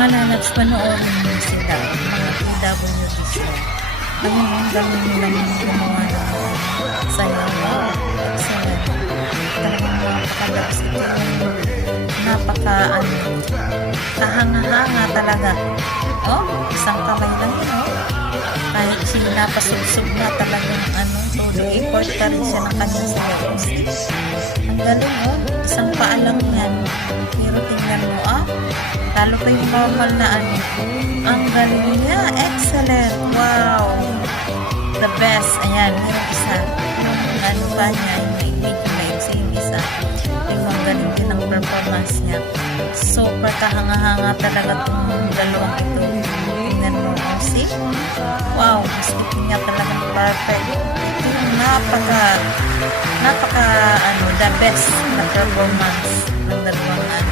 Mga lalabs, panoorin mo sila, mga PWDs mo. Ano yung gawin nila yung gumawa ng sayo. Excellent. Talagang napaka-labs ito. Kahanga-hanga talaga. Oh, isang kamay lang yun, oh. Kahit napasubsub na talagang so i-import ka rin siya ng kanyang sayo. Ang galing, oh. Isang paa lang yan. Pero tingnan mo, lalo pa yung normal na ang galing niya. Excellent. Wow. The best. Ayan, yung isa. Ano ba niya? Yung medyo legs. Yung isa. Yung galing din ang performance niya. Super kahanga-hanga talaga itong dalawang ito. Tingnan mo. See? Wow. Gusto niya talagang perfect. Ito yung the best na performance ng dalawang galing.